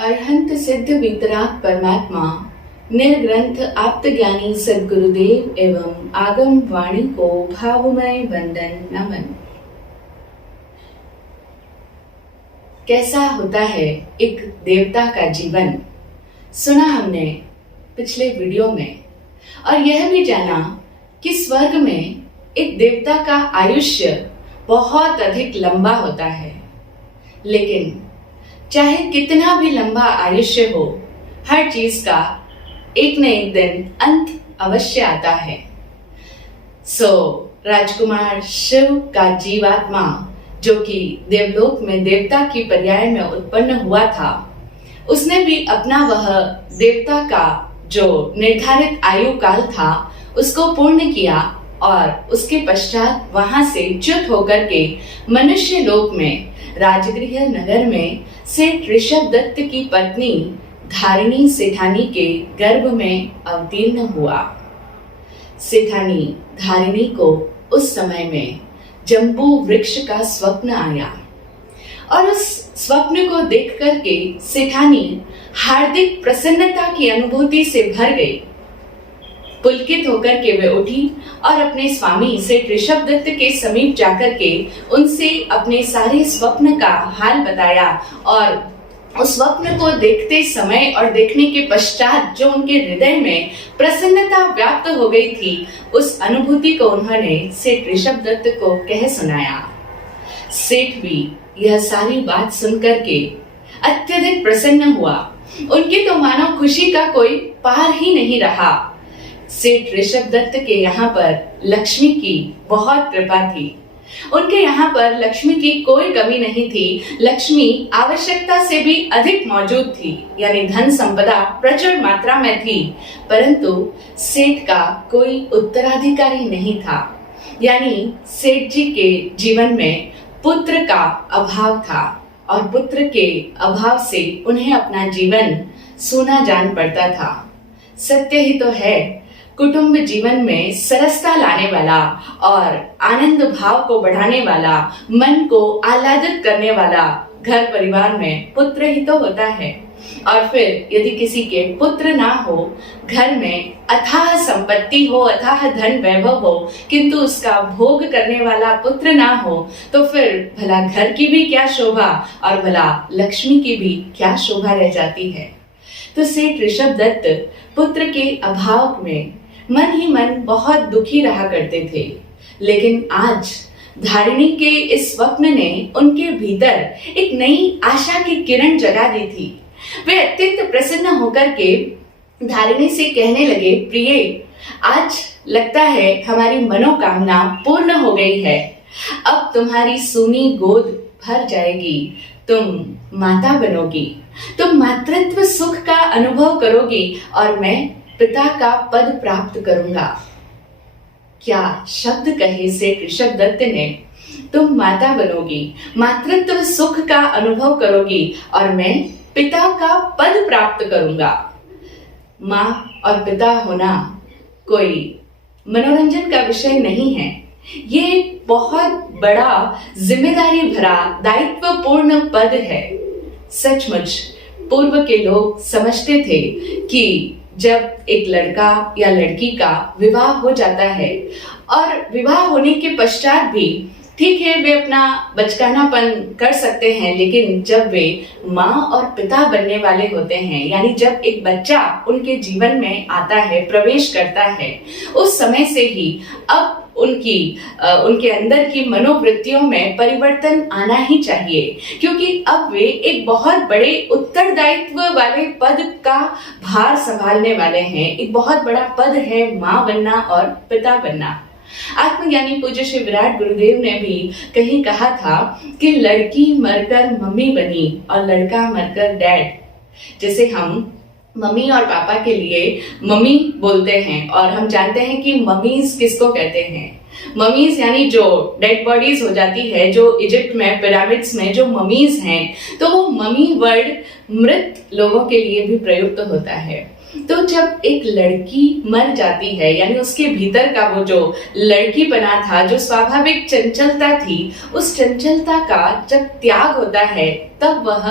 अरहंत सिद्ध वितराग परमात्मा निर्ग्रंथ आप्तज्ञानी सद्गुरुदेव एवं आगम वाणी को भावमय वंदन नमन। कैसा होता है एक देवता का जीवन, सुना हमने पिछले वीडियो में, और यह भी जाना कि स्वर्ग में एक देवता का आयुष्य बहुत अधिक लंबा होता है। लेकिन चाहे कितना भी लंबा आयुष्य हो, हर चीज का एक न एक दिन अंत अवश्य आता है। राजकुमार शिव का जीवात्मा, जो कि देवलोक में देवता की पर्याय में उत्पन्न हुआ था, उसने भी अपना वह देवता का जो निर्धारित आयु काल था उसको पूर्ण किया और उसके पश्चात वहां से च्युत होकर के मनुष्य लोक में राजगृह नगर में सेठ ऋषभ दत्त की पत्नी धारिणी सेठानी के गर्भ में अवतीर्ण हुआ। सेठानी धारिणी को उस समय में जम्बू वृक्ष का स्वप्न आया और उस स्वप्न को देख करके सेठानी हार्दिक प्रसन्नता की अनुभूति से भर गई। पुलकित होकर के वे उठी और अपने स्वामी सेठ ऋषभ दत्त के समीप जाकर के उनसे अपने सारे स्वप्न का हाल बताया और उस स्वप्न को देखते समय और देखने के पश्चात जो उनके हृदय में प्रसन्नता व्याप्त हो गई थी, उस अनुभूति को उन्होंने सेठ ऋषभ दत्त को कह सुनाया। सेठ भी यह सारी बात सुनकर के अत्यधिक प्रसन्न हुआ। उनके तो मानो खुशी का कोई पार ही नहीं रहा। सेठ ऋषभ दत्त के यहाँ पर लक्ष्मी की बहुत कृपा थी। उनके यहाँ पर लक्ष्मी की कोई कमी नहीं थी। लक्ष्मी आवश्यकता से भी अधिक मौजूद थी, यानी धन संपदा प्रचुर मात्रा में थी, परंतु सेठ का कोई उत्तराधिकारी नहीं था। यानी सेठ जी के जीवन में पुत्र का अभाव था और पुत्र के अभाव से उन्हें अपना जीवन सूना जान पड़ता था। सत्य ही तो है, कुटुंब जीवन में सरसता लाने वाला और आनंद भाव को बढ़ाने वाला, मन को आह्लादित करने वाला घर परिवार में पुत्र ही तो होता है। और फिर यदि किसी के पुत्र ना हो, घर में अथाह संपत्ति हो, अथाह धन वैभव हो, किंतु उसका भोग करने वाला पुत्र ना हो, तो फिर भला घर की भी क्या शोभा और भला लक्ष्मी की भी क्या शोभा रह जाती है। तो सेठ ऋषभ दत्त पुत्र के अभाव में मन ही मन बहुत दुखी रहा करते थे। लेकिन आज धारिणी के इस स्वप्न ने उनके भीतर एक नई आशा की किरण जगा दी थी। वे अत्यंत प्रसन्न होकर के धारिणी से कहने लगे, प्रिय, आज लगता है हमारी मनोकामना पूर्ण हो गई है। अब तुम्हारी सूनी गोद भर जाएगी, तुम माता बनोगी, तुम मातृत्व सुख का अनुभव करोगी और मैं पिता का पद प्राप्त करूंगा। क्या शब्द कहे सेठ ऋषभ दत्त ने, तुम माता बनोगी, मातृत्व सुख का अनुभव करोगी और मैं पिता का पद प्राप्त करूंगा। माँ और पिता होना कोई मनोरंजन का विषय नहीं है। ये बहुत बड़ा जिम्मेदारी भरा दायित्वपूर्ण पद है। सचमुच पूर्व के लोग समझते थे कि जब एक लड़का या लड़की का विवाह हो जाता है और विवाह होने के पश्चात भी ठीक है, वे अपना बचकानापन कर सकते हैं, लेकिन जब वे माँ और पिता बनने वाले होते हैं, यानी जब एक बच्चा उनके जीवन में आता है, प्रवेश करता है, उस समय से ही अब उनके अंदर की मनोवृत्तियों में परिवर्तन आना ही चाहिए, क्योंकि अब वे एक बहुत बड़े उत्तरदायित्व वाले पद का भार संभालने वाले हैं। एक बहुत बड़ा पद है माँ बनना और पिता बनना। आत्मज्ञानी पूज्य श्री विराट गुरुदेव ने भी कहीं कहा था कि लड़की मरकर मम्मी बनी और लड़का मरकर डैड। जैसे हम मम्मी और पापा के लिए मम्मी बोलते हैं और हम जानते हैं कि मम्मीज किसको कहते हैं। मम्मीज यानी जो डेड बॉडीज हो जाती है, जो इजिप्ट में पिरामिड्स में जो मम्मीज हैं, तो वो मम्मी वर्ड मृत लोगों के लिए भी प्रयुक्त होता है। तो जब एक लड़की मर जाती है, यानी उसके भीतर का वो जो लड़की बना था, जो स्वाभाविक चंचलता थी, उस चंचलता का जब त्याग होता है तब वह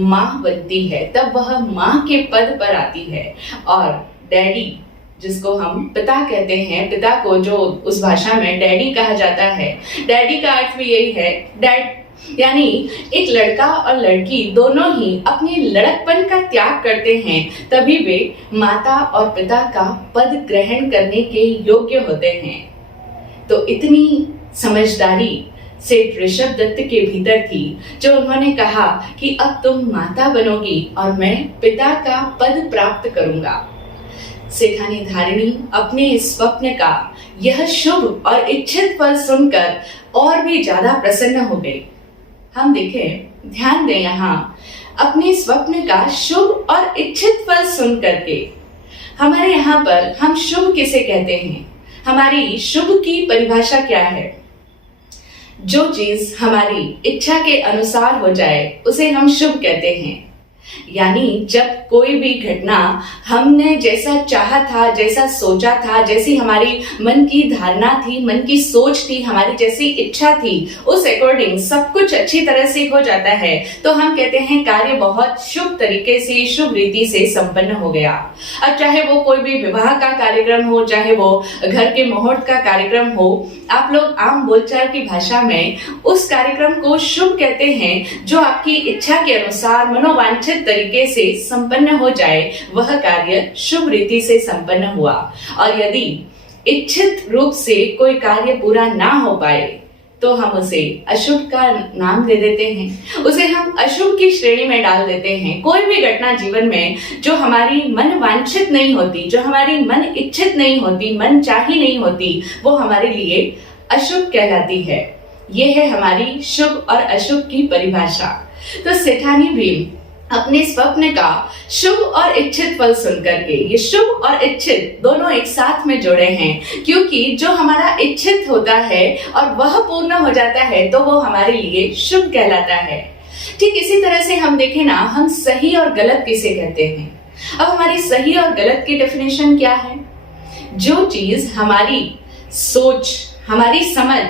माँ बनती है, तब वह माँ के पद पर आती है। और डैडी, जिसको हम पिता कहते हैं, पिता को जो उस भाषा में डैडी कहा जाता है, डैडी का अर्थ भी यही है, डैड, यानी एक लड़का और लड़की दोनों ही अपने लड़कपन का त्याग करते हैं, तभी वे माता और पिता का पद ग्रहण करने के योग्य होते हैं। तो इतनी समझदारी सेठ ऋषभ दत्त के भीतर थी, जो उन्होंने कहा कि अब तुम माता बनोगी और मैं पिता का पद प्राप्त करूंगा। सेठानी धारिणी अपने इस स्वप्न का यह शुभ और इच्छित फल सुनकर और भी ज्यादा प्रसन्न हो गई। हम देखें, ध्यान दें, यहाँ अपने स्वप्न का शुभ और इच्छित फल सुन करके हमारे यहाँ पर हम शुभ किसे कहते हैं? हमारी शुभ की परिभाषा क्या है? जो चीज हमारी इच्छा के अनुसार हो जाए उसे हम शुभ कहते हैं। यानी जब कोई भी घटना हमने जैसा चाहा था, जैसा सोचा था, जैसी हमारी मन की धारणा थी, मन की सोच थी, हमारी जैसी इच्छा थी, उस अकॉर्डिंग सब कुछ अच्छी तरह से हो जाता है, तो हम कहते हैं कार्य बहुत शुभ तरीके से, शुभ रीति से संपन्न हो गया। अब चाहे वो कोई भी विवाह का कार्यक्रम हो, चाहे वो घर के मुहूर्त का कार्यक्रम हो, आप लोग आम बोलचाल की भाषा में उस कार्यक्रम को शुभ कहते हैं। जो आपकी इच्छा के अनुसार मनोवांछित तरीके से संपन्न हो जाए, वह कार्य शुभ रीति से संपन्न हुआ। और यदि इच्छित रूप से कोई कार्य पूरा ना हो पाए तो हम उसे अशुभ का नाम दे देते हैं, उसे हम अशुभ की श्रेणी में डाल देते हैं। कोई भी घटना जीवन में जो हमारी मन वांछित नहीं होती, जो हमारी मन इच्छित नहीं होती, मन चाही नहीं होती, वो हमारे लिए अशुभ कहलाती है। यह है हमारी शुभ और अशुभ की परिभाषा। तो सेठानी भी अपने स्वप्न का शुभ और इच्छित फल सुनकर के, ये शुभ और इच्छित दोनों एक साथ में जुड़े हैं, क्योंकि जो हमारा इच्छित होता है और वह पूर्ण हो जाता है तो वो हमारे लिए शुभ कहलाता है। ठीक इसी तरह से हम देखें ना, हम सही और गलत किसे कहते हैं? अब हमारी सही और गलत की डेफिनेशन क्या है? जो चीज हमारी सोच, हमारी समझ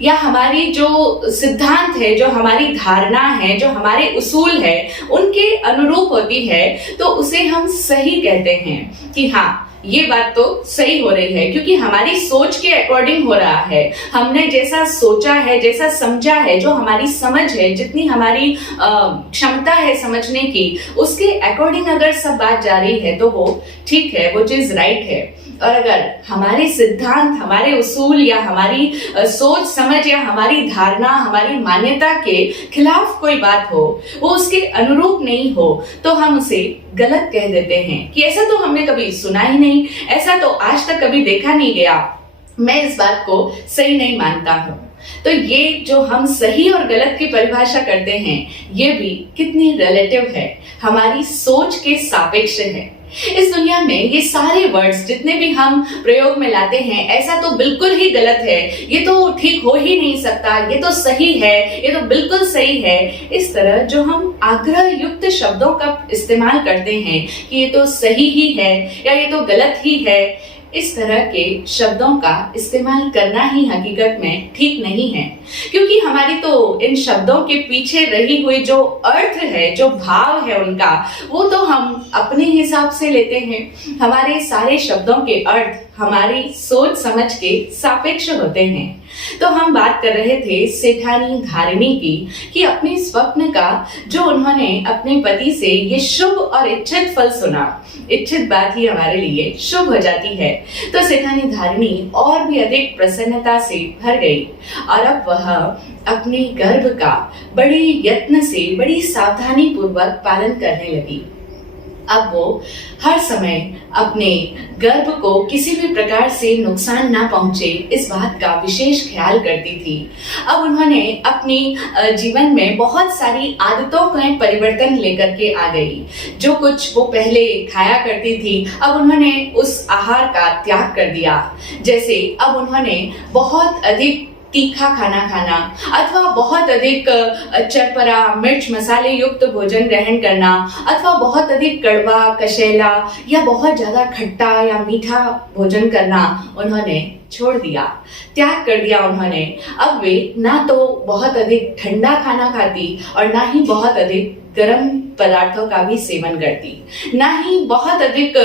या हमारी जो सिद्धांत है, जो हमारी धारणा है, जो हमारे उसूल है, उनके अनुरूप होती है, तो उसे हम सही कहते हैं कि हाँ, ये बात तो सही हो रही है, क्योंकि हमारी सोच के अकॉर्डिंग हो रहा है। हमने जैसा सोचा है, जैसा समझा है, जो हमारी समझ है, जितनी हमारी क्षमता है समझने की, उसके अकॉर्डिंग अगर सब बात जा रही है तो वो ठीक है, वो चीज राइट है। और अगर हमारे सिद्धांत, हमारे उसूल या हमारी सोच समझ या हमारी धारणा, हमारी मान्यता के खिलाफ कोई बात हो, वो उसके अनुरूप नहीं हो, तो हम उसे गलत कह देते हैं कि ऐसा तो हमने कभी सुना ही नहीं, ऐसा तो आज तक कभी देखा नहीं गया, मैं इस बात को सही नहीं मानता हूं। तो ये जो हम सही और गलत की परिभाषा करते हैं, ये भी कितनी रिलेटिव है, हमारी सोच के सापेक्ष है। इस दुनिया में ये सारे वर्ड्स जितने भी हम प्रयोग में लाते हैं, ऐसा तो बिल्कुल ही गलत है, ये तो ठीक हो ही नहीं सकता, ये तो सही है, ये तो बिल्कुल सही है, इस तरह जो हम आग्रह युक्त शब्दों का इस्तेमाल करते हैं कि ये तो सही ही है या ये तो गलत ही है, इस तरह के शब्दों का इस्तेमाल करना ही हकीकत में ठीक नहीं है, क्योंकि हमारी तो इन शब्दों के पीछे रही हुई जो अर्थ है, जो भाव है उनका, वो तो हम अपने हिसाब से लेते हैं। हमारे सारे शब्दों के अर्थ हमारी सोच समझ के सापेक्ष होते हैं। तो हम बात कर रहे थे सेठानी धारिणी की, कि अपने स्वप्न का जो उन्होंने अपने पति से ये शुभ और इच्छित फल सुना, इच्छित बात ही हमारे लिए शुभ हो जाती है, तो सेठानी धारिणी और भी अधिक प्रसन्नता से भर गई और अब वह अपने गर्भ का बड़े यत्न से, बड़ी सावधानी पूर्वक पालन करने लगी। अब वो हर समय अपने गर्भ को किसी भी प्रकार से नुकसान ना पहुंचे, इस बात का विशेष ख्याल करती थी। अब उन्होंने अपनी जीवन में बहुत सारी आदतों में परिवर्तन लेकर के आ गई। जो कुछ वो पहले खाया करती थी, अब उन्होंने उस आहार का त्याग कर दिया। जैसे अब उन्होंने बहुत अधिक तीखा खाना खाना अथवा बहुत अधिक चरपरा मिर्च मसाले युक्त भोजन ग्रहण करना अथवा बहुत अधिक कड़वा कशैला या बहुत ज्यादा खट्टा या मीठा भोजन करना उन्होंने छोड़ दिया, त्याग कर दिया उन्होंने। अब वे ना तो बहुत अधिक ठंडा खाना खाती और ना ही बहुत अधिक गर्म पदार्थों का भी सेवन करती, ना ही बहुत अधिक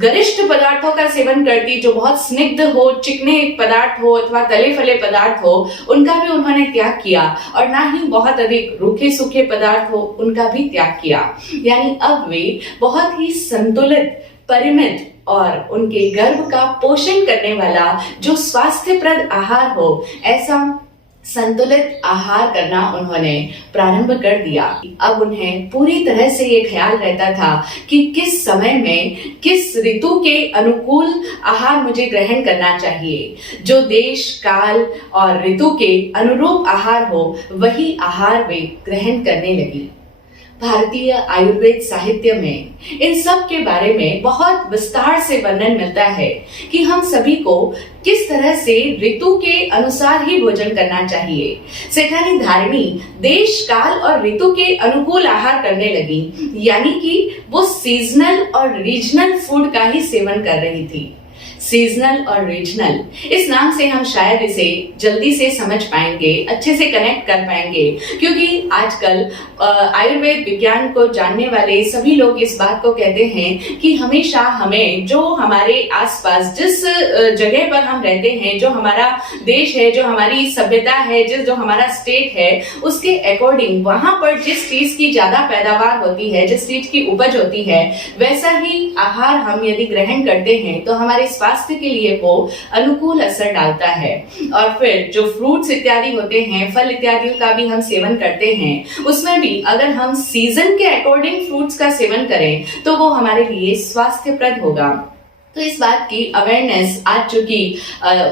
गरिष्ठ पदार्थों का सेवन करती जो बहुत स्निग्ध हो, चिकने पदार्थ हो अथवा तले फले पदार्थ हो, उनका भी उन्होंने त्याग किया, और ना ही बहुत अधिक रूखे सूखे पदार्थ हो उनका भी त्याग किया। यानी अब वे बहुत ही संतुलित, परिमित और उनके गर्भ का पोषण करने वाला जो स्वास्थ्यप्रद आहार हो, ऐसा संतुलित आहार करना उन्होंने प्रारंभ कर दिया। अब उन्हें पूरी तरह से ये ख्याल रहता था कि किस समय में किस ऋतु के अनुकूल आहार मुझे ग्रहण करना चाहिए। जो देश काल और ऋतु के अनुरूप आहार हो वही आहार वे ग्रहण करने लगी। भारतीय आयुर्वेद साहित्य में इन सब के बारे में बहुत विस्तार से वर्णन मिलता है कि हम सभी को किस तरह से ऋतु के अनुसार ही भोजन करना चाहिए। सेठानी धारिणी देश काल और ऋतु के अनुकूल आहार करने लगी, यानी कि वो सीजनल और रीजनल फूड का ही सेवन कर रही थी। सीजनल और रीजनल, इस नाम से हम शायद इसे जल्दी से समझ पाएंगे, अच्छे से कनेक्ट कर पाएंगे, क्योंकि आजकल आयुर्वेद विज्ञान को जानने वाले सभी लोग इस बात को कहते हैं कि हमेशा हमें जो हमारे आसपास जिस जगह पर हम रहते हैं, जो हमारा देश है, जो हमारी सभ्यता है, जो हमारा स्टेट है, उसके अकॉर्डिंग वहां पर जिस चीज की ज्यादा पैदावार होती है, जिस चीज की उपज होती है, वैसा ही आहार हम यदि ग्रहण करते हैं तो हमारे स्वास्थ्य के लिए वो अनुकूल असर डालता है। और फिर जो फ्रूट्स इत्यादि होते हैं, फल इत्यादियों का भी हम सेवन करते हैं, उसमें भी अगर हम सीजन के अकॉर्डिंग फ्रूट्स का सेवन करें तो वो हमारे लिए स्वास्थ्यप्रद होगा। तो इस बात की अवेयरनेस आज चूंकि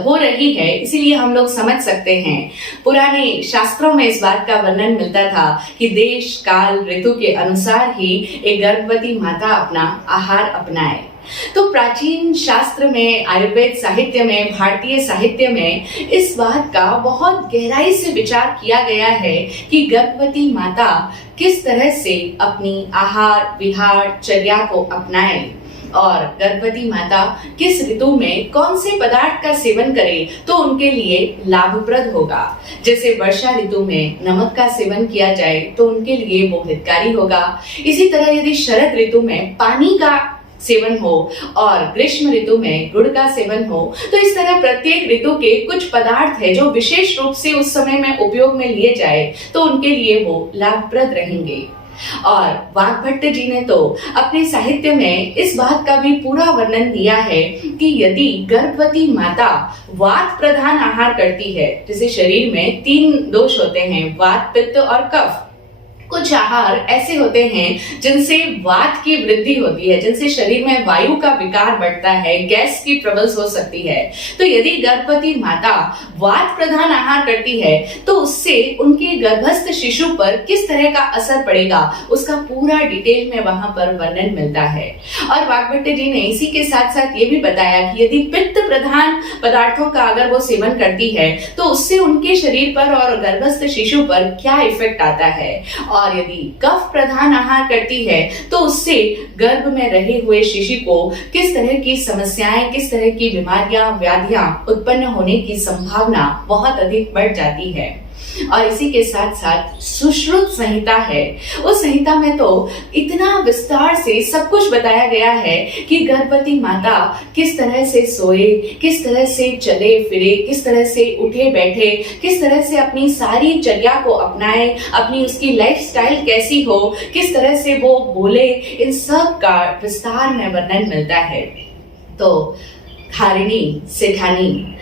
हो रही है, इसीलिए हम लोग समझ सकते हैं। पुराने शास्त्रों में इस बात का वर्णन मिलता था कि देश काल ऋतु के अनुसार ही एक गर्भवती माता अपना आहार अपनाए। तो प्राचीन शास्त्र में, आयुर्वेद साहित्य में, भारतीय साहित्य में इस बात का बहुत गहराई से विचार किया गया है कि गर्भवती माता किस तरह से अपनी आहार विहार चर्या को अपनाए और गर्भवती माता किस ऋतु में कौन से पदार्थ का सेवन करे तो उनके लिए लाभप्रद होगा। जैसे वर्षा ऋतु में नमक का सेवन किया जाए तो उनके लिए वो हितकारी होगा। इसी तरह यदि शरद ऋतु में पानी का सेवन हो और ग्रीष्म ऋतु में गुड़ का सेवन हो, तो इस तरह प्रत्येक ऋतु के कुछ पदार्थ है जो विशेष रूप से उस समय में उपयोग में लिए जाए तो उनके लिए वो लाभप्रद रहेंगे। और वाग्भट्ट जी ने तो अपने साहित्य में इस बात का भी पूरा वर्णन दिया है कि यदि गर्भवती माता वात प्रधान आहार करती है, जैसे शरीर में 3 दोष होते हैं, वात पित्त और कफ। कुछ आहार ऐसे होते हैं जिनसे वात की वृद्धि होती है, जिनसे शरीर में वायु का विकार बढ़ता है, गैस की ट्रबल्स हो सकती है। तो यदि गर्भवती माता वात प्रधान आहार करती है तो उससे उनके गर्भस्थ शिशु पर किस तरह का असर पड़ेगा उसका पूरा डिटेल में वहां पर वर्णन मिलता है। और वाग्भट्ट जी ने इसी के साथ साथ ये भी बताया कि यदि पित्त प्रधान पदार्थों का अगर वो सेवन करती है तो उससे उनके शरीर पर और गर्भस्थ शिशु पर क्या इफेक्ट आता है। और यदि कफ प्रधान आहार करती है तो उससे गर्भ में रहे हुए शिशु को किस तरह की समस्याएं, किस तरह की बीमारियां, व्याधियां उत्पन्न होने की संभावना बहुत अधिक बढ़ जाती है। और इसी के साथ साथ सुश्रुत संहिता है, उस संहिता में तो इतना विस्तार से सब कुछ बताया गया है कि गर्भवती माता किस तरह से सोए, किस तरह से चले फिरे, किस तरह से उठे बैठे, किस तरह से अपनी सारी चर्या को अपनाए, अपनी उसकी लाइफस्टाइल कैसी हो, किस तरह से वो बोले, इन सब का विस्तार में वर्णन मिलता है। तो धारिणी सेठानी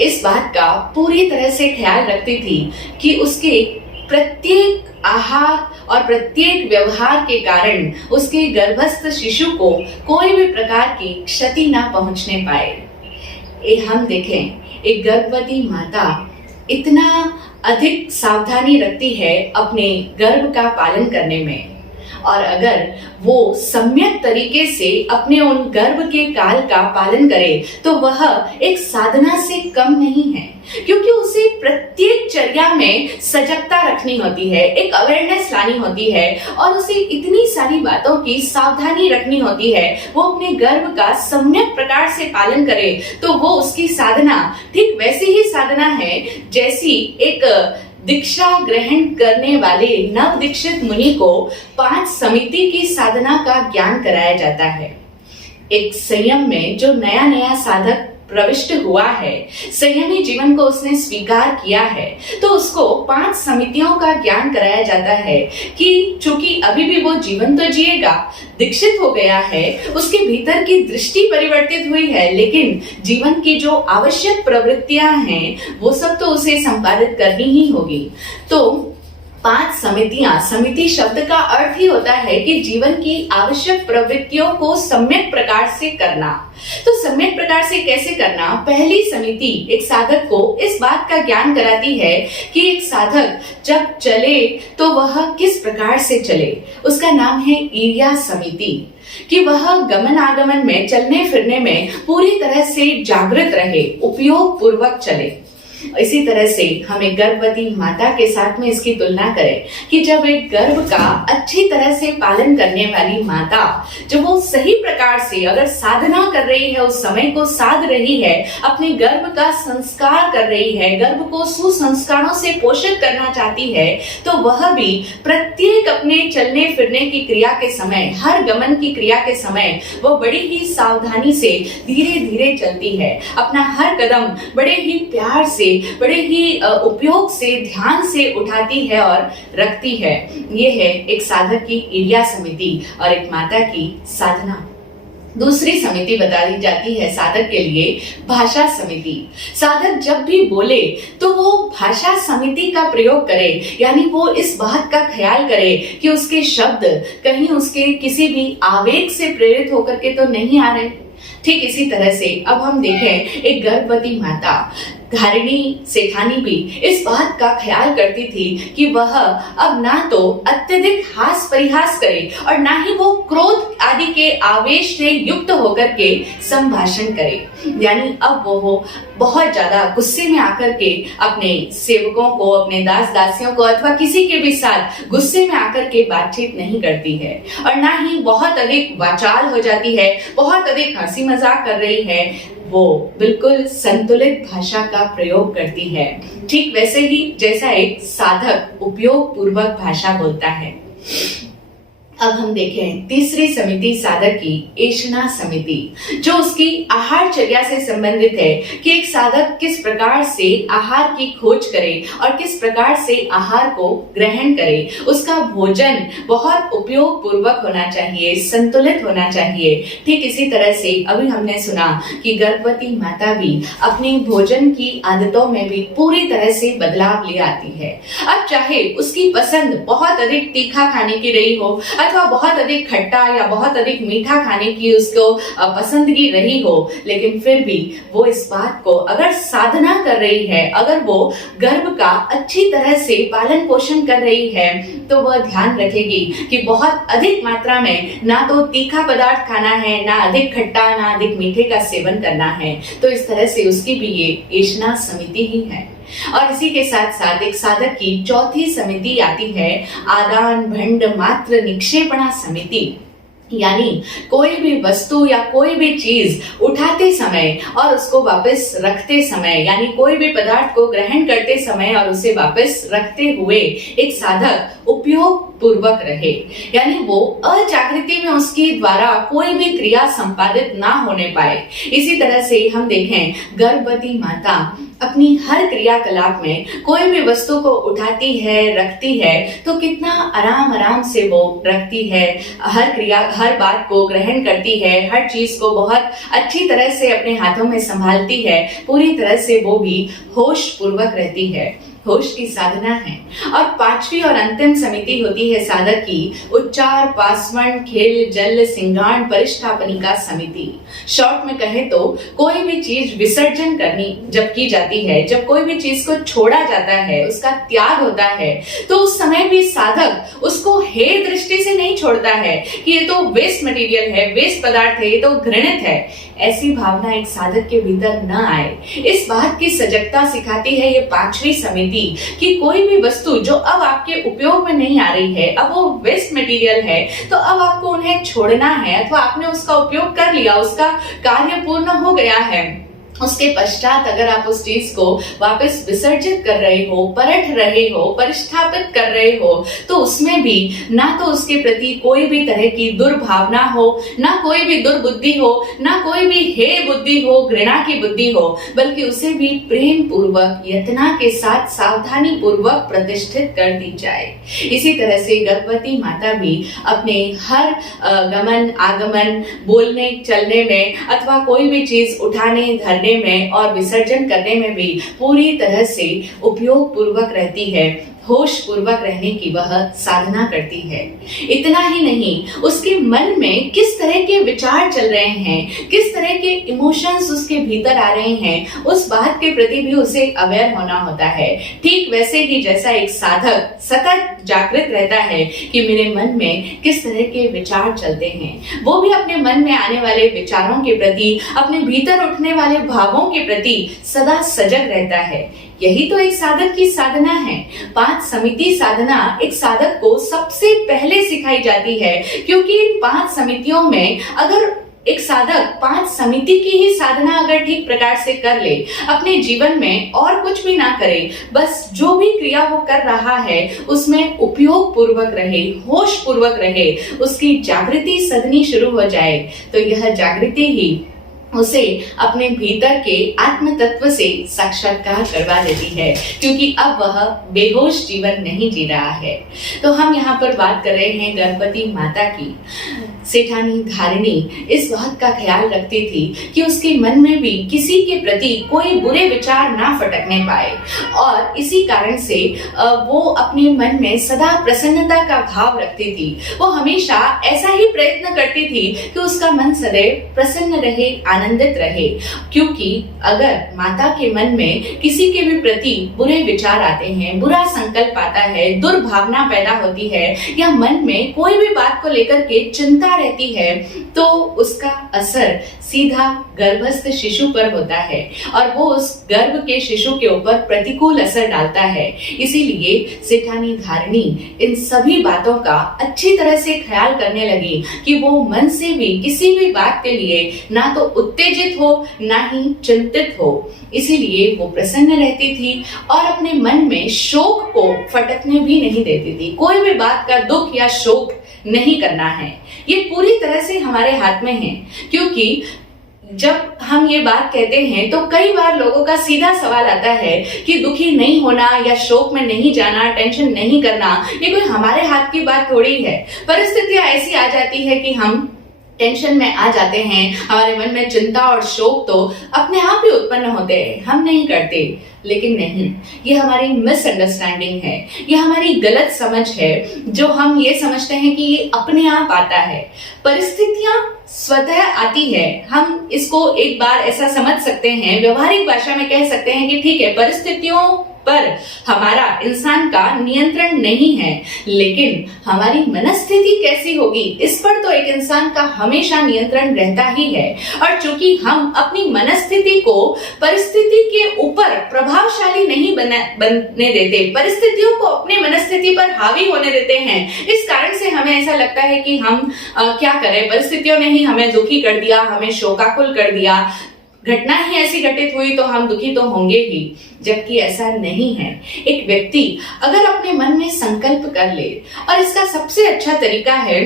इस बात का पूरी तरह से ख्याल रखती थी कि उसके प्रत्येक आहार और प्रत्येक व्यवहार के कारण उसके गर्भस्थ शिशु को कोई भी प्रकार की क्षति ना पहुंचने पाए। हम देखें, एक गर्भवती माता इतना अधिक सावधानी रखती है अपने गर्भ का पालन करने में। और अगर वो सम्यक तरीके से अपने उन गर्भ के काल का पालन करे तो वह एक साधना से कम नहीं है, क्योंकि उसे प्रत्येक चर्या में सजगता रखनी होती है, एक अवेयरनेस लानी होती है और उसे इतनी सारी बातों की सावधानी रखनी होती है। वो अपने गर्भ का सम्यक प्रकार से पालन करे तो वो उसकी साधना ठीक वैसी ही साधना है जैसी एक दीक्षा ग्रहण करने वाले नव दीक्षित मुनि को 5 समिति की साधना का ज्ञान कराया जाता है। एक संयम में जो नया नया साधक प्रविष्ट हुआ है, संयमी जीवन को उसने स्वीकार किया है, तो उसको 5 समितियों का ज्ञान कराया जाता है कि चूंकि अभी भी वो जीवन तो जिएगा, दीक्षित हो गया है, उसके भीतर की दृष्टि परिवर्तित हुई है, लेकिन जीवन की जो आवश्यक प्रवृत्तियां हैं वो सब तो उसे संपादित करनी ही होगी। तो 5 समितियां, समिति शब्द का अर्थ ही होता है कि जीवन की आवश्यक प्रवृत्तियों को सम्यक प्रकार से करना। तो सम्यक प्रकार से कैसे करना? पहली समिति एक साधक को इस बात का ज्ञान कराती है कि एक साधक जब चले तो वह किस प्रकार से चले। उसका नाम है ईर्या समिति, कि वह गमन आगमन में, चलने फिरने में पूरी तरह से जागृत रहे, उपयोग पूर्वक चले। इसी तरह से हमें गर्भवती माता के साथ में इसकी तुलना करें कि जब एक गर्भ का अच्छी तरह से पालन करने वाली माता, जब वो सही प्रकार से अगर साधना कर रही है, उस समय को साध रही है, अपने गर्भ का संस्कार कर रही है, गर्भ को सुसंस्कारों से पोषित करना चाहती है, तो वह भी प्रत्येक अपने चलने फिरने की क्रिया के समय, हर गमन की क्रिया के समय वह बड़ी ही सावधानी से धीरे धीरे चलती है। अपना हर कदम बड़े ही प्यार से, बड़े ही उपयोग से, ध्यान से उठाती है और रखती है। ये है एक साधक की ईर्या समिति और एक माता की साधना। दूसरी समिति बता दी जाती है साधक के लिए, भाषा समिति। साधक जब भी बोले तो वो भाषा समिति का प्रयोग करे, यानी वो इस बात का ख्याल करे कि उसके शब्द कहीं उसके किसी भी आवेग से प्रेरित होकर के तो नहीं आ रहे। ठीक इसी तरह से अब हम देखें, एक गर्भवती माता धारिणी सेठानी भी इस बात का ख्याल करती थी कि वह अब ना तो अत्यधिक हास परिहास करे और ना ही वो क्रोध आदि के आवेश से युक्त होकर के संभाषण करे। यानी अब वो बहुत ज्यादा गुस्से में आकर के अपने सेवकों को, अपने दास दासियों को अथवा किसी के भी साथ गुस्से में आकर के बातचीत नहीं करती है और ना ही बहुत अधिक वाचाल हो जाती है, बहुत अधिक हंसी मजाक कर रही है। वो बिल्कुल संतुलित भाषा का प्रयोग करती है, ठीक वैसे ही जैसा एक साधक उपयोग पूर्वक भाषा बोलता है। अब हम देखें तीसरी समिति साधक की, एषणा समिति, जो उसकी आहारचर्या से संबंधित है कि एक साधक किस प्रकार से आहार की खोज करे और किस प्रकार से आहार को ग्रहण करे। उसका भोजन बहुत उपयोग पूर्वक होना चाहिए, संतुलित होना चाहिए। ठीक इसी तरह से अभी हमने सुना कि गर्भवती माता भी अपनी भोजन की आदतों में भी पूरी तरह से बदलाव ले आती है। अब चाहे उसकी पसंद बहुत अधिक तीखा खाने की रही हो अथवा बहुत अधिक खट्टा या बहुत अधिक मीठा खाने की उसको पसंदगी रही हो, लेकिन फिर भी वो इस बात को अगर साधना कर रही है, अगर वो गर्भ का अच्छी तरह से पालन पोषण कर रही है, तो वह ध्यान रखेगी कि बहुत अधिक मात्रा में ना तो तीखा पदार्थ खाना है, ना अधिक खट्टा, ना अधिक मीठे का सेवन करना है। तो इस तरह से उसकी भी ये एषणा समिति ही है। और इसी के साथ साथ एक साधक की चौथी समिति आती है, आदान भंड मात्र निक्षेपणा समिति। यानी कोई भी वस्तु या कोई भी चीज उठाते समय और उसको वापस रखते समय, यानी कोई भी पदार्थ को ग्रहण करते समय और उसे वापस रखते हुए एक साधक उपयोग पूर्वक रहे, यानी वो अजागृति में उसके द्वारा कोई भी क्रिया संपादित ना होने पाए। इसी तरह से हम देखें, गर्भवती माता अपनी हर क्रियाकलाप में कोई भी वस्तु को उठाती है, रखती है, तो कितना आराम आराम से वो रखती है, हर बात को ग्रहण करती है, हर चीज को बहुत अच्छी तरह से अपने हाथों में संभालती है, पूरी तरह से वो भी होश पूर्वक रहती है। होश की साधना है। और पांचवी और अंतिम समिति होती है साधक की उच्चार पासवन खेल जल सिंगाण परिष्ठापनिका समिति। शॉर्ट में कहे तो कोई भी चीज विसर्जन करनी जब की जाती है, जब कोई भी चीज को छोड़ा जाता है, उसका त्याग होता है, तो उस समय भी साधक उसको हे दृष्टि से नहीं छोड़ता है कि ये तो वेस्ट मटेरियल है, वेस्ट पदार्थ है, ये तो घृणित है। ऐसी भावना एक साधक के भीतर न आए, इस बात की सजगता सिखाती है ये पांचवी समिति कि कोई भी वस्तु जो अब आपके उपयोग में नहीं आ रही है, अब वो वेस्ट मटेरियल है, तो अब आपको उन्हें छोड़ना है अथवा आपने उसका उपयोग कर लिया, उसका कार्य पूर्ण हो गया है। उसके पश्चात अगर आप उस चीज को वापस विसर्जित कर रहे हो, परख रहे हो, परिष्ठापित कर रहे हो, तो उसमें भी ना तो उसके प्रति कोई भी तरह की दुर्भावना हो, ना कोई भी दुर्बुद्धि हो, ना कोई भी हे बुद्धि हो, घृणा की बुद्धि हो, बल्कि उसे भी प्रेम पूर्वक यत्ना के साथ सावधानी पूर्वक प्रतिष्ठित कर दी जाए। इसी तरह से गर्भवती माता भी अपने हर गमन आगमन, बोलने चलने में अथवा कोई भी चीज उठाने धरने में और विसर्जन करने में भी पूरी तरह से उपयोग पूर्वक रहती है, होश पूर्वक रहने की वह साधना करती है। इतना ही नहीं, उसके मन में किस तरह के विचार चल रहे हैं, किस तरह के इमोशंस उसके भीतर आ रहे हैं, उस बात के प्रति भी उसे अवेयर होना होता है। ठीक वैसे ही जैसा एक साधक सतत जागृत रहता है कि मेरे मन में किस तरह के विचार चलते हैं, वो भी अपने मन में आने वाले विचारों के प्रति, अपने भीतर उठने वाले भावों के प्रति सदा सजग रहता है। यही तो एक साधक की साधना है। पांच समिति साधना एक साधक को सबसे पहले सिखाई जाती है, क्योंकि इन पांच समितियों में अगर एक साधक पांच समिति की ही साधना अगर ठीक प्रकार से कर ले, अपने जीवन में और कुछ भी ना करे, बस जो भी क्रिया वो कर रहा है उसमें उपयोग पूर्वक रहे, होश पूर्वक रहे, उसकी जागृति सदनी शुरू हो जाए, तो यह जागृति ही उसे अपने भीतर के आत्म तत्व से साक्षात्कार करवा देती है, क्योंकि अब वह बेहोश जीवन नहीं जी रहा है। तो हम यहाँ पर बात कर रहे हैं गर्भवती माता की। सेठानी धारिणी इस बात का ख्याल रखती थी कि उसके मन में भी किसी के प्रति कोई बुरे विचार ना फटकने पाए, और इसी कारण से वो अपने मन में सदा प्रसन्नता का भाव रखती थी। वो हमेशा ऐसा ही प्रयत्न करती थी कि उसका मन सदैव प्रसन्न रहे, आनंदित रहे, क्योंकि अगर माता के मन में किसी के भी प्रति बुरे विचार आते हैं, बुरा संकल्प आता है, दुर्भावना पैदा होती है, या मन में कोई भी बात को लेकर के चिंता रहती है, तो उसका असर सीधा गर्भस्थ शिशु पर होता है और वो उस गर्भ के शिशु के ऊपर प्रतिकूल असर डालता है। इसीलिए सेठानी धारिणी इन सभी बातों का अच्छी तरह से ख्याल करने लगी कि वो मन से भी किसी भी बात के लिए ना तो उत्तेजित हो, ना ही चिंतित हो। इसीलिए वो प्रसन्न रहती थी और अपने मन में शोक को फटकने भी नहीं देती थी। कोई भी बात का दुख या शोक नहीं करना है, ये पूरी तरह से हमारे हाथ में है। क्योंकि जब हम ये बात कहते हैं तो कई बार लोगों का सीधा सवाल आता है कि दुखी नहीं होना या शोक में नहीं जाना, टेंशन नहीं करना, ये कोई हमारे हाथ की बात थोड़ी है। परिस्थितियां ऐसी आ जाती है कि हम टेंशन में आ जाते हैं, हमारे मन में चिंता और शोक तो अपने आप ही उत्पन्न होते हैं, हम नहीं करते। लेकिन नहीं, ये हमारी मिसअंडरस्टैंडिंग है, ये हमारी गलत समझ है, जो हम ये समझते हैं कि ये अपने आप आता है। परिस्थितियां स्वतः आती है, हम इसको एक बार ऐसा समझ सकते हैं, व्यवहारिक भाषा में कह सकते हैं कि ठीक है, परिस्थितियों पर हमारा इंसान का नियंत्रण नहीं है, लेकिन हमारी मनस्थिति कैसी होगी इस पर तो एक इंसान का हमेशा नियंत्रण रहता ही है। और चूंकि हम अपनी मनस्थिति को परिस्थिति के ऊपर प्रभावशाली नहीं बनने देते, परिस्थितियों को अपने मनस्थिति पर हावी होने देते हैं, इस कारण से हमें ऐसा लगता है कि हम क्या करें, परिस्थितियों ने ही हमें दुखी कर दिया, हमें शोकाकुल कर दिया, घटना ही ऐसी घटित हुई तो हम दुखी तो होंगे ही, जबकि ऐसा नहीं है। एक व्यक्ति अगर अपने मन में संकल्प कर ले, और इसका सबसे अच्छा तरीका है,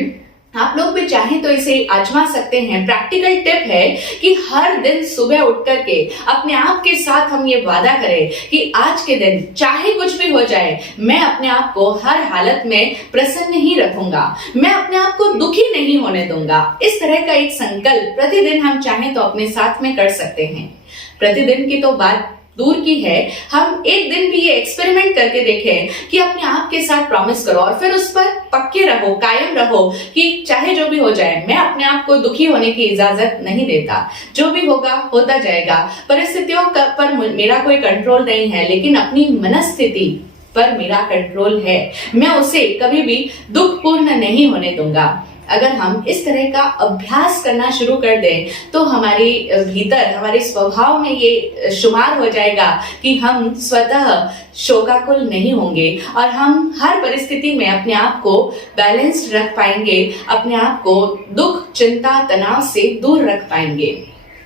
आप लोग भी चाहें तो इसे आजमा सकते हैं। प्रैक्टिकल टिप है कि हर दिन सुबह उठ करके अपने आप के साथ हम ये वादा करें कि आज के दिन चाहे कुछ भी हो जाए, मैं अपने आप को हर हालत में प्रसन्न ही रखूंगा, मैं अपने आप को दुखी नहीं होने दूंगा। इस तरह का एक संकल्प प्रतिदिन हम चाहें तो अपने साथ में कर सकते हैं। प्रतिदिन की तो बात दूर की है, हम एक दिन भी ये एक्सपेरिमेंट करके देखें कि अपने आप के साथ प्रॉमिस करो और फिर उस पर पक्के रहो, कायम रहो कि चाहे जो भी हो जाए, मैं अपने आप को दुखी होने की इजाजत नहीं देता। जो भी होगा होता जाएगा, परिस्थितियों पर मेरा कोई कंट्रोल नहीं है, लेकिन अपनी मनस्थिति पर मेरा कंट्रोल है। मैं उसे कभी भी दुखपूर्ण नहीं होने दूंगा। अगर हम इस तरह का अभ्यास करना शुरू कर दें तो हमारे भीतर, हमारे स्वभाव में ये शुमार हो जाएगा कि हम स्वतः शोकाकुल नहीं होंगे और हम हर परिस्थिति में अपने आप को बैलेंस्ड रख पाएंगे, अपने आप को दुख, चिंता, तनाव से दूर रख पाएंगे।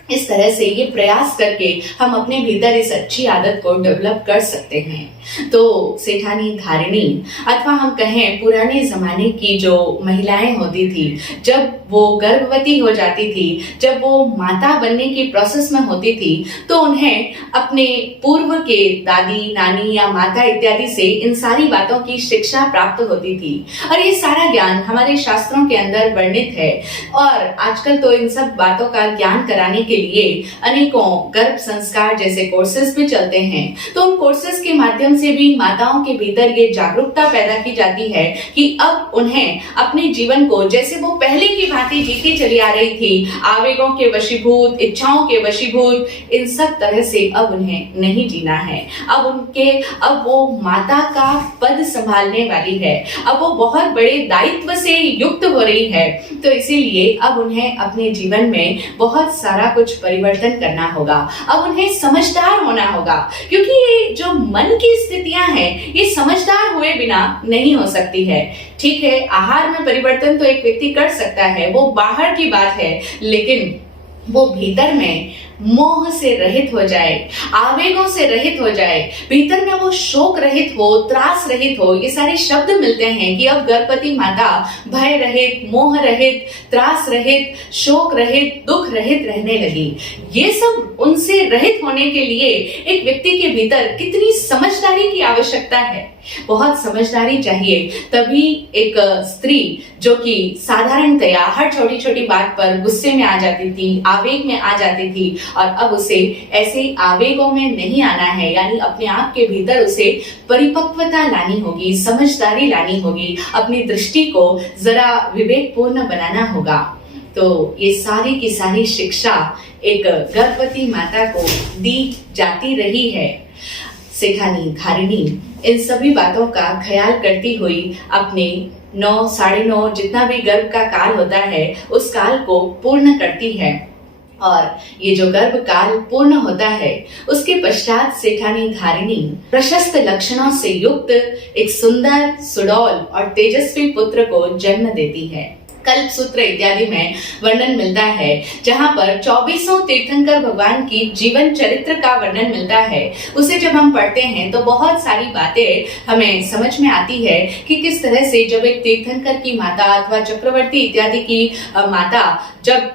इस तरह से ये प्रयास करके हम अपने भीतर इस अच्छी आदत को डेवलप कर सकते हैं। तो सेठानी धारिणी अथवा हम कहें पुराने जमाने की जो महिलाएं होती थी, जब वो गर्भवती हो जाती थी, जब वो माता बनने की प्रोसेस में होती थी, तो उन्हें अपने पूर्व के दादी, नानी या माता इत्यादि से इन सारी बातों की शिक्षा प्राप्त होती थी और ये सारा ज्ञान हमारे शास्त्रों के अंदर वर्णित है। और आजकल तो इन सब बातों का ज्ञान कराने के लिए अनेकों गर्भ संस्कार जैसे कोर्सेज भी चलते हैं। तो उन कोर्सेज के माध्यम से भी माताओं के भीतर ये जागरूकता पैदा की जाती है कि अब उन्हें अपने जीवन को जैसे वो पहले की भांति जीती चली आ रही थी, आवेगों के वशीभूत, इच्छाओं के वशीभूत, इन सब तरह से अब उन्हें नहीं जीना है। अब वो माता का पद संभालने वाली है, अब वो बहुत बड़े दायित्व से युक्त हो रही है। तो इसीलिए अब उन्हें अपने जीवन में बहुत सारा कुछ परिवर्तन करना होगा। अब उन्हें समझदार होना होगा, क्योंकि ये जो मन की स्थितियां हैं, ये समझदार हुए बिना नहीं हो सकती है। ठीक है, आहार में परिवर्तन तो एक व्यक्ति कर सकता है, वो बाहर की बात है, लेकिन वो भीतर में मोह से रहित हो जाए, आवेगों से रहित हो जाए, भीतर में वो शोक रहित हो, त्रास रहित हो। ये सारे शब्द मिलते हैं कि अब गर्भवती माता भय रहित, मोह रहित, त्रास रहित, शोक रहित, दुख रहित रहने लगी। ये सब उनसे रहित होने के लिए एक व्यक्ति के भीतर कितनी समझदारी की आवश्यकता है, बहुत समझदारी चाहिए। तभी एक स्त्री जो कि साधारणतया हर छोटी छोटी बात पर गुस्से में आ जाती थी, आवेग में आ जाती थी, और अब उसे ऐसे आवेगों में नहीं आना है, यानी अपने आप के भीतर उसे परिपक्वता लानी होगी, समझदारी लानी होगी, अपनी दृष्टि को जरा विवेकपूर्ण बनाना होगा। तो ये सारी की सारी शिक्षा एक गर्भवती माता को दी जाती रही है। सेठानी धारिणी इन सभी बातों का ख्याल करती हुई अपने 9, 9.5 जितना भी गर्भ का काल होता है, उस काल को पूर्ण करती है। और ये जो गर्भ काल पूर्ण होता है, उसके पश्चात सेठानी धारिणी प्रशस्त लक्षणों से युक्त एक सुंदर, सुडौल और तेजस्वी पुत्र को जन्म देती है। कल्प सूत्र इत्यादि में वर्णन मिलता है, जहां पर 24 तीर्थंकर भगवान की जीवन चरित्र का वर्णन मिलता है। उसे जब हम पढ़ते हैं तो बहुत सारी बातें हमें समझ में आती है कि किस तरह से जब एक तीर्थंकर की माता अथवा चक्रवर्ती इत्यादि की माता, जब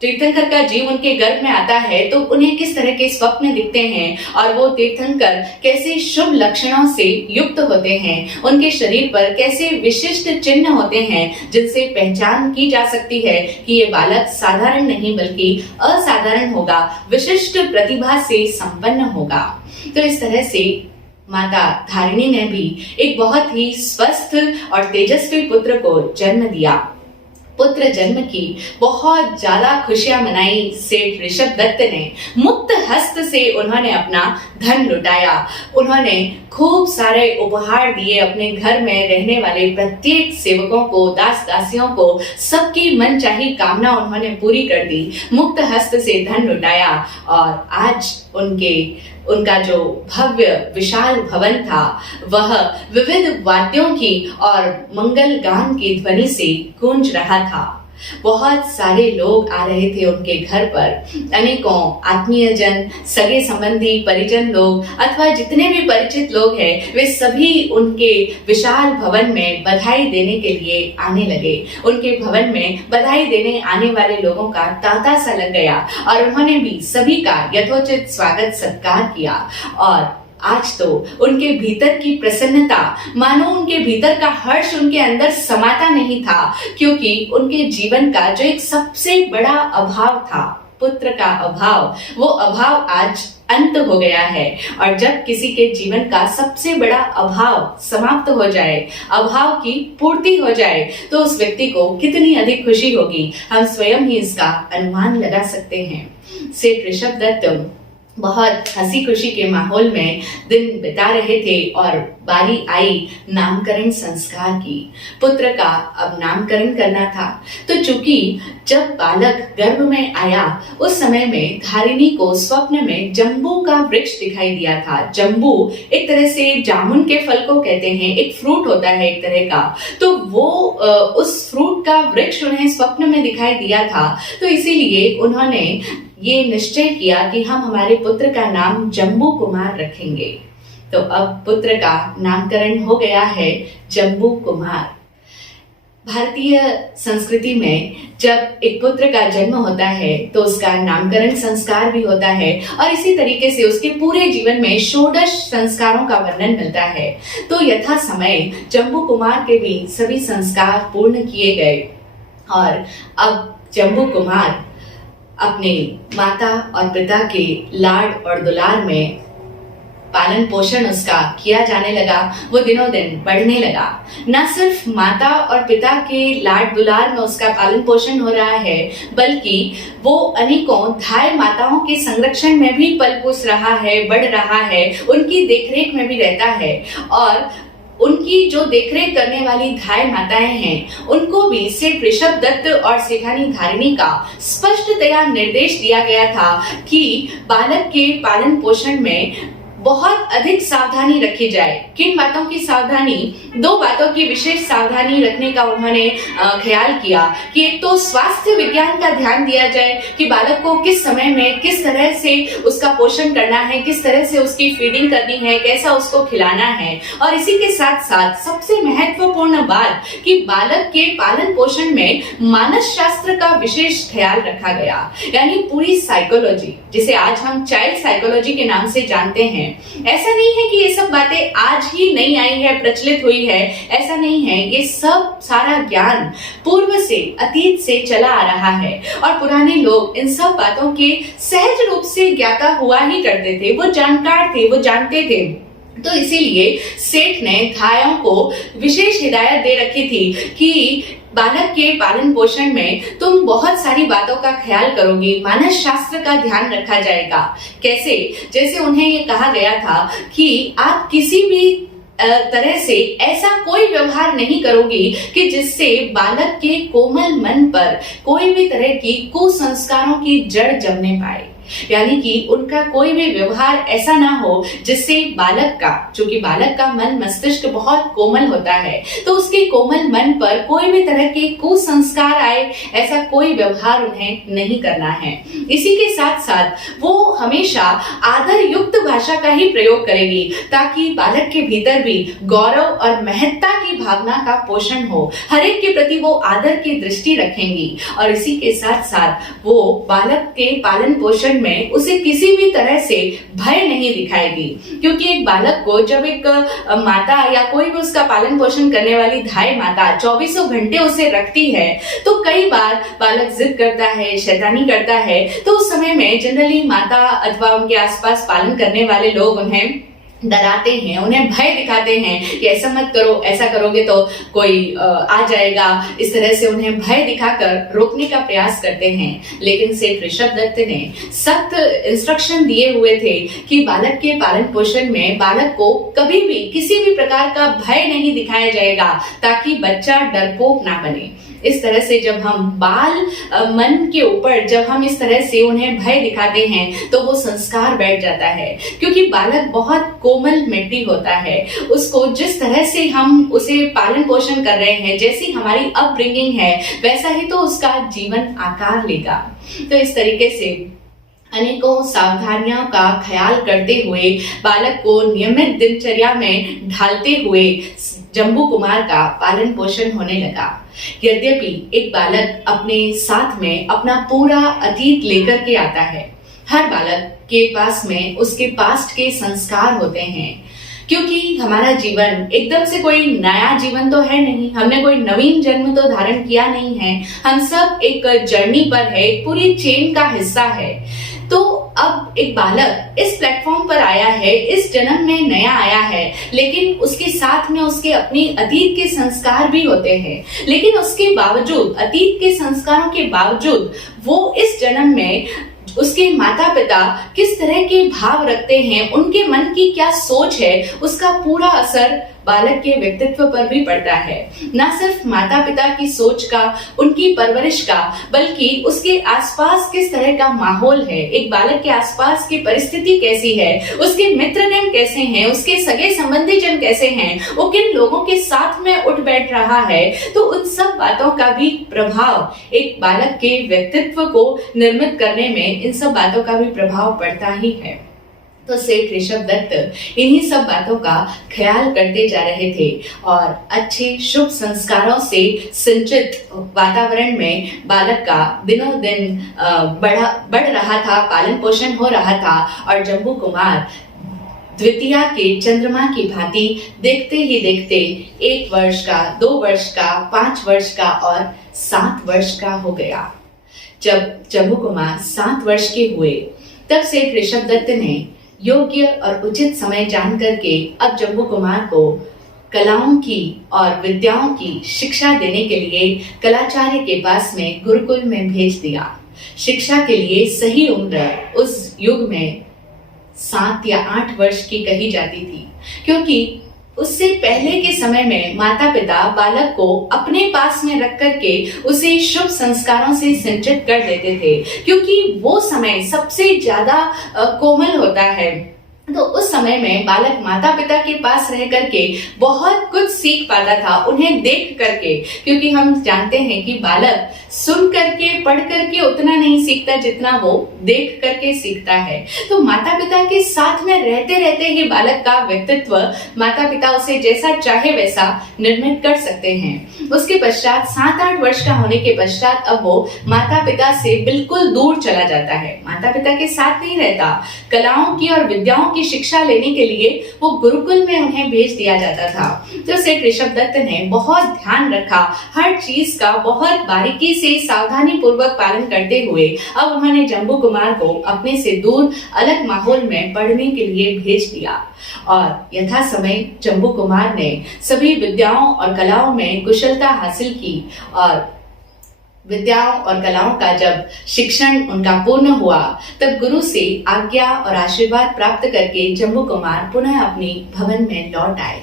तीर्थंकर का जीव उनके गर्भ में आता है तो उन्हें किस तरह के स्वप्न दिखते हैं और वो तीर्थंकर कैसे शुभ लक्षणों से युक्त होते हैं, उनके शरीर पर कैसे विशिष्ट चिन्ह होते हैं जिनसे पहचान की जा सकती है कि ये बालक साधारण नहीं बल्कि असाधारण होगा, विशिष्ट प्रतिभा से संपन्न होगा। तो इस तरह से माता धारिणी ने भी एक बहुत ही स्वस्थ और तेजस्वी पुत्र को जन्म दिया। पुत्र जन्म की बहुत ज्यादा खुशियां मनाई सेठ ऋषभ दत्त ने। मुक्त हस्त से उन्होंने अपना धन लुटाया, उन्होंने खूब सारे उपहार दिए, अपने घर में रहने वाले प्रत्येक सेवकों को, दास दासियों को, सबकी मनचाही कामना उन्होंने पूरी कर दी, मुक्त हस्त से धन लुटाया। और आज उनका जो भव्य विशाल भवन था वह विविध वाद्यों की और मंगल गान की ध्वनि से गूंज रहा था। बहुत सारे लोग आ रहे थे उनके घर पर, अनेकों आत्मीय जन, सगे संबंधी, परिजन लोग अथवा जितने भी परिचित लोग हैं, वे सभी उनके विशाल भवन में बधाई देने के लिए आने लगे। उनके भवन में बधाई देने आने वाले लोगों का तांता सा लग गया और उन्होंने भी सभी का यथोचित स्वागत सत्कार किया। और आज तो उनके भीतर की प्रसन्नता, मानो उनके भीतर का हर्ष उनके अंदर समाता नहीं था, क्योंकि उनके जीवन का जो एक सबसे बड़ा अभाव था पुत्र का अभाव, वो अभाव आज अंत हो गया है। और जब किसी के जीवन का सबसे बड़ा अभाव समाप्त हो जाए, अभाव की पूर्ति हो जाए, तो उस व्यक्ति को कितनी अधिक खुशी होगी, हम स्वयं ही इसका अनुमान लगा सकते हैं। सेठ ऋषभ दत्त बहुत हंसी खुशी के माहौल में दिन बिता रहे थे और बारी आई नामकरण संस्कार की। पुत्र का अब नामकरण करना था। तो चूंकि जब बालक गर्भ में आया, उस समय में धारिणी को स्वप्न में जम्बू का वृक्ष दिखाई दिया था। जम्बू एक तरह से जामुन के फल को कहते हैं, एक फ्रूट होता है एक तरह का। तो वो उस फ्रूट का वृक्ष उन्हें स्वप्न में दिखाई दिया था। तो इसीलिए उन्होंने ये निश्चय किया कि हम हमारे पुत्र का नाम जम्बू कुमार रखेंगे। तो अब पुत्र का नामकरण हो गया है जम्बू कुमार। भारतीय संस्कृति में जब एक पुत्र का जन्म होता है तो उसका नामकरण संस्कार भी होता है और इसी तरीके से उसके पूरे जीवन में षोडश संस्कारों का वर्णन मिलता है। तो यथा समय जम्बू कुमार के भी सभी संस्कार पूर्ण किए गए और अब जम्बू कुमार अपने माता और पिता के लाड और दुलार में पालन पोषण उसका किया जाने लगा। वो दिनों दिन बढ़ने लगा। न सिर्फ माता और पिता के लाड दुलार में उसका पालन पोषण हो रहा है, बल्कि वो अनेकों धाय माताओं के संरक्षण में भी पल पूस रहा है, बढ़ रहा है, उनकी देखरेख में भी रहता है। और उनकी जो देखरेख करने वाली धाय माताएं हैं, उनको भी सेठ ऋषभ दत्त और सेठानी धारिणी का स्पष्टतया निर्देश दिया गया था कि बालक के पालन पोषण में बहुत अधिक सावधानी रखी जाए। किन बातों की सावधानी? दो बातों की विशेष सावधानी रखने का उन्होंने ख्याल किया कि एक तो स्वास्थ्य विज्ञान का ध्यान दिया जाए कि बालक को किस समय में किस तरह से उसका पोषण करना है, किस तरह से उसकी फीडिंग करनी है, कैसा उसको खिलाना है। और इसी के साथ साथ सबसे महत्वपूर्ण बात कि बालक के पालन पोषण में मानस शास्त्र का विशेष ख्याल रखा गया, यानी पूरी साइकोलॉजी, जिसे आज हम चाइल्ड साइकोलॉजी के नाम से जानते हैं। ऐसा नहीं है कि ये सब बातें आज ही नई आई है, प्रचलित हुई है, ऐसा नहीं है। ये सब सारा ज्ञान पूर्व से, अतीत से चला आ रहा है और पुराने लोग इन सब बातों के सहज रूप से ज्ञाता हुआ ही करते थे। वो जानकार थे, वो जानते थे। तो इसीलिए सेठ ने धायों को विशेष हिदायत दे रखी थी कि बालक के पालन पोषण में तुम बहुत सारी बातों का ख्याल करोगी, मानस शास्त्र का ध्यान रखा जाएगा। कैसे? जैसे उन्हें ये कहा गया था कि आप किसी भी तरह से ऐसा कोई व्यवहार नहीं करोगी कि जिससे बालक के कोमल मन पर कोई भी तरह की कुसंस्कारों की जड़ जमने पाए। यानी कि उनका कोई भी व्यवहार ऐसा ना हो जिससे बालक का, चूंकि बालक का मन मस्तिष्क बहुत कोमल होता है, तो उसके कोमल मन पर कोई भी तरह के कुसंस्कार आए, ऐसा कोई व्यवहार उन्हें नहीं करना है। इसी के साथ साथ वो हमेशा आदर युक्त भाषा का ही प्रयोग करेगी ताकि बालक के भीतर भी गौरव और महत्ता की भावना का पोषण हो। हर एक के प्रति वो आदर की दृष्टि रखेंगी और इसी के साथ साथ वो बालक के पालन पोषण में उसे किसी भी तरह से भय नहीं दिखाएगी। क्योंकि एक बालक को जब एक माता या कोई भी उसका पालन पोषण करने वाली धाय माता 24 घंटे उसे रखती है, तो कई बार बालक जिद करता है, शैतानी करता है। तो उस समय में जनरली माता अथवा उनके आसपास पालन करने वाले लोग उन्हें डराते हैं, उन्हें भय दिखाते हैं कि ऐसा मत करो, ऐसा करोगे तो कोई आ जाएगा। इस तरह से उन्हें भय दिखाकर रोकने का प्रयास करते हैं। लेकिन सेठ ऋषभ दत्त ने सख्त इंस्ट्रक्शन दिए हुए थे कि बालक के पालन पोषण में बालक को कभी भी किसी भी प्रकार का भय नहीं दिखाया जाएगा ताकि बच्चा डरपोक ना बने। इस तरह से जब हम बाल मन के ऊपर जब हम इस तरह से उन्हें भय दिखाते हैं तो वो संस्कार बैठ जाता है। क्योंकि बालक बहुत कोमल मिट्टी होता है, उसको जिस तरह से हम उसे पालन पोषण कर रहे हैं, जैसी हमारी अपब्रिंगिंग है, वैसा ही तो उसका जीवन आकार लेगा। तो इस तरीके से अनेकों सावधानियों का ख्याल करते हुए बालक को नियमित दिनचर्या में ढालते हुए जम्बू कुमार का पालन पोषण होने लगा। यद्यपि एक बालक अपने साथ में अपना पूरा अतीत लेकर के आता है। हर बालक के पास में उसके पास्ट के संस्कार होते हैं। क्योंकि हमारा जीवन एकदम से कोई नया जीवन तो है नहीं, हमने कोई नवीन जन्म तो धारण किया नहीं है। हम सब एक जर्नी पर है, एक पूरी चेन का हिस्सा है। तो अब एक बालक इस प्लेटफॉर्म पर आया है, इस जन्म में नया आया है, लेकिन उसके साथ में उसके अपनी अतीत के संस्कार भी होते हैं। लेकिन उसके बावजूद, अतीत के संस्कारों के बावजूद, वो इस जन्म में उसके माता पिता किस तरह के भाव रखते हैं, उनके मन की क्या सोच है, उसका पूरा असर बालक के व्यक्तित्व पर भी पड़ता है। न सिर्फ माता पिता की सोच का, उनकी परवरिश का, बल्कि उसके आसपास किस तरह का माहौल है, एक बालक के आसपास की परिस्थिति कैसी है, उसके मित्रगण कैसे हैं, उसके सगे संबंधी जन कैसे हैं, वो किन लोगों के साथ में उठ बैठ रहा है, तो उन सब बातों का भी प्रभाव एक बालक के व्यक्तित्व को निर्मित करने में, इन सब बातों का भी प्रभाव पड़ता ही है। तो सेठ ऋषभ दत्त इन्हीं सब बातों का ख्याल करते जा रहे थे और अच्छे शुभ संस्कारों से सिंचित वातावरण में बालक का दिनों दिन बढ़ रहा था, पालन पोषण हो रहा था। और जम्बू कुमार द्वितीया के चंद्रमा की भांति देखते ही देखते 1 वर्ष का, 2 वर्ष का, 5 वर्ष का और 7 वर्ष का हो गया। जब जम्बू कुमार 7 वर्ष के हुए, तब सेठ ऋषभ दत्त ने योग्य और उचित समय जान करके अब जम्बू कुमार को कलाओं की और विद्याओं की शिक्षा देने के लिए कलाचार्य के पास में गुरुकुल में भेज दिया। शिक्षा के लिए सही उम्र उस युग में 7 या 8 वर्ष की कही जाती थी, क्योंकि उससे पहले के समय में माता पिता बालक को अपने पास में रख करके उसे शुभ संस्कारों से सिंचित कर देते थे, क्योंकि वो समय सबसे ज्यादा कोमल होता है। तो उस समय में बालक माता पिता के पास रह करके बहुत कुछ सीख पाता था, उन्हें देख करके, क्योंकि हम जानते हैं कि बालक सुन करके, पढ़ करके उतना नहीं सीखता जितना वो देख करके सीखता है। तो माता पिता के साथ में रहते रहते ही बालक का व्यक्तित्व माता पिता उसे जैसा चाहे वैसा निर्मित कर सकते हैं। उसके पश्चात 7-8 वर्ष का होने के पश्चात अब वो माता पिता से बिल्कुल दूर चला जाता है, माता पिता के साथ नहीं रहता। कलाओं की और विद्याओं की शिक्षा लेने के लिए वो गुरुकुल में उन्हें भेज दिया जाता था। तो सेठ ऋषभ दत्त ने बहुत ध्यान रखा, हर चीज का बहुत बारीकी से, सावधानी पूर्वक पालन करते हुए अब उन्होंने जम्बू कुमार को अपने से दूर अलग माहौल में पढ़ने के लिए भेज दिया। और यथा समय जम्बू कुमार ने सभी विद्याओं और कलाओं में कुशलता हासिल की और विद्याओं और कलाओं का जब शिक्षण उनका पूर्ण हुआ, तब गुरु से आज्ञा और आशीर्वाद प्राप्त करके जम्बू कुमार पुनः अपनी भवन में लौट आए।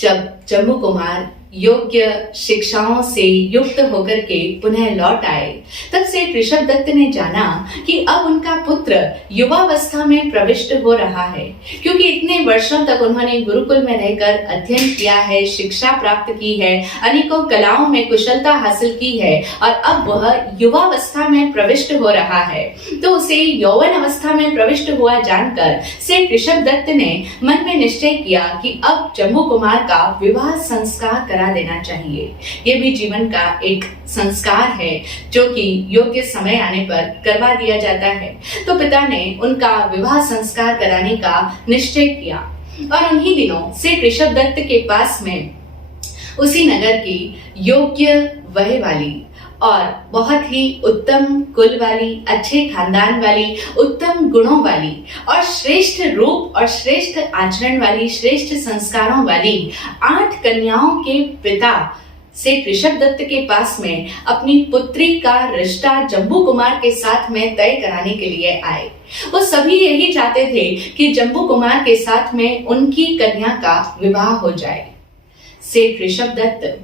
जब जम्बू कुमार योग्य शिक्षाओं से युक्त होकर के पुनः लौट आए, तब सेठ ऋषभ दत्त ने जाना कि अब उनका पुत्र युवावस्था में प्रविष्ट हो रहा है, क्योंकि इतने वर्षों तक उन्होंने गुरुकुल में रहकर अध्ययन किया है, शिक्षा प्राप्त की है, अनेकों कलाओं में कुशलता हासिल की है और अब वह युवावस्था में प्रविष्ट हो रहा है। तो उसे यौवन अवस्था में प्रविष्ट हुआ जानकर सेठ ऋषभ दत्त ने मन में निश्चय किया कि अब जम्बू कुमार का विवाह संस्कार करा देना चाहिए। ये भी जीवन का एक संस्कार है जो कि योग्य समय आने पर करवा दिया जाता है। तो पिता ने उनका विवाह संस्कार कराने का निश्चय किया और उन्हीं दिनों सेठ ऋषभ दत्त के पास में उसी नगर की योग्य वह वाली और बहुत ही उत्तम कुल वाली, अच्छे खानदान वाली, उत्तम गुणों वाली और श्रेष्ठ रूप और श्रेष्ठ आचरण वाली, श्रेष्ठ संस्कारों वाली 8 कन्याओं के पिता सेठ ऋषभ दत्त के पास में अपनी पुत्री का रिश्ता जम्बू कुमार के साथ में तय कराने के लिए आए। वो सभी यही चाहते थे कि जम्बू कुमार के साथ में उनकी कन्या का विवाह हो जाए। सेठ ऋषभ दत्त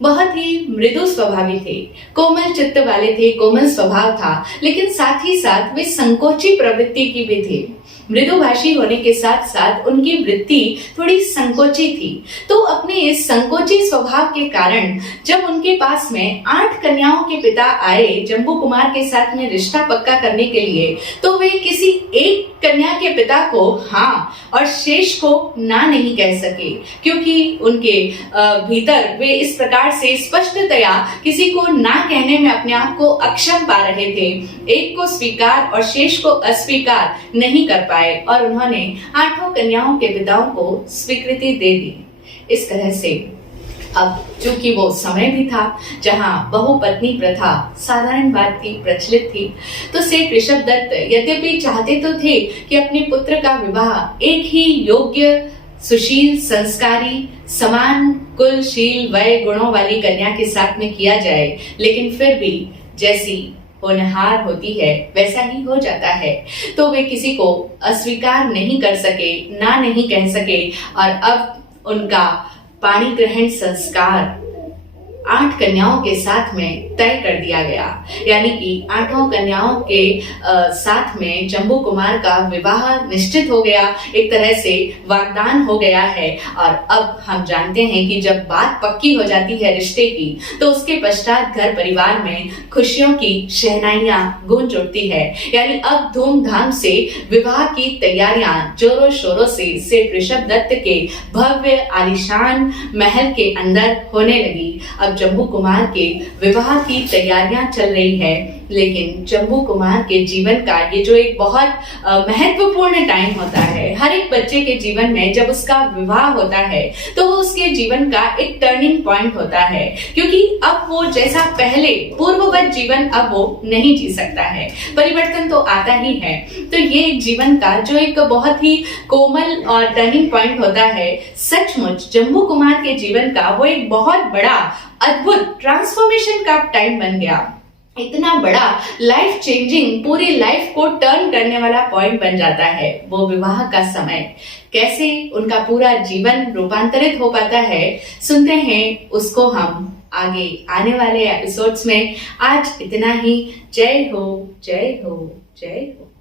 बहुत ही मृदु स्वभावी थे, कोमल चित्त वाले थे, कोमल स्वभाव था, लेकिन साथ ही साथ वे संकोची प्रवृत्ति की भी थे। मृदुभाषी होने के साथ साथ उनकी वृत्ति थोड़ी संकोची थी। तो अपने इस संकोची स्वभाव के कारण जब उनके पास में 8 कन्याओं के पिता आए जम्बू कुमार के साथ में रिश्ता पक्का करने के लिए, तो वे किसी एक कन्या के पिता को हाँ और शेष को ना नहीं कह सके, क्योंकि उनके भीतर वे इस प्रकार से स्पष्टतया किसी को ना कहने में अपने आप को अक्षम पा रहे थे। एक को स्वीकार और शेष को अस्वीकार नहीं कर पा पाए और उन्होंने 8 कन्याओं के पिताओं को स्वीकृति दे दी। इस तरह से अब चूंकि वो समय भी था जहां बहुपत्नी प्रथा साधारण बात थी, प्रचलित थी, तो सेठ ऋषभदत्त यद्यपि चाहते तो थे कि अपने पुत्र का विवाह एक ही योग्य, सुशील, संस्कारी, समान कुलशील, वय गुणों वाली कन्या के साथ में किया जाए, लेकिन फिर भी जैसी होनहार होती है वैसा ही हो जाता है। तो वे किसी को अस्वीकार नहीं कर सके, ना नहीं कह सके, और अब उनका पाणी ग्रहण संस्कार 8 कन्याओं के साथ में तय कर दिया गया। यानी कि 8 कन्याओं के साथ में जम्बू कुमार का विवाह निश्चित हो गया, एक तरह से वाग्दान हो गया है। और अब हम जानते हैं कि जब बात पक्की हो जाती है रिश्ते की, तो उसके पश्चात घर परिवार में खुशियों की शहनाइयां गूंज उठती है। यानी अब धूमधाम से विवाह की तैयारियां जोरों शोरों से सेठ ऋषभदत्त के भव्य आलीशान महल के अंदर होने लगी। अब जम्बू कुमार के विवाह की तैयारियां चल रही है, लेकिन जम्बू कुमार के जीवन का ये जो एक बहुत महत्वपूर्ण टाइम होता है, हर एक बच्चे के जीवन में जब उसका विवाह होता है तो वो उसके जीवन का एक टर्निंग पॉइंट होता है, क्योंकि अब वो जैसा पहले पूर्ववत जीवन अब वो नहीं जी सकता है, परिवर्तन तो आता ही है। तो ये जीवन का जो एक बहुत ही कोमल और टर्निंग पॉइंट होता है, सचमुच जम्बू कुमार के जीवन का वो एक बहुत बड़ा अद्भुत ट्रांसफॉर्मेशन का टाइम बन गया। इतना बड़ा लाइफ चेंजिंग, पूरी लाइफ को टर्न करने वाला पॉइंट बन जाता है वो विवाह का समय। कैसे उनका पूरा जीवन रूपांतरित हो पाता है, सुनते हैं उसको हम आगे आने वाले एपिसोड्स में। आज इतना ही। जय हो, जय हो, जय हो।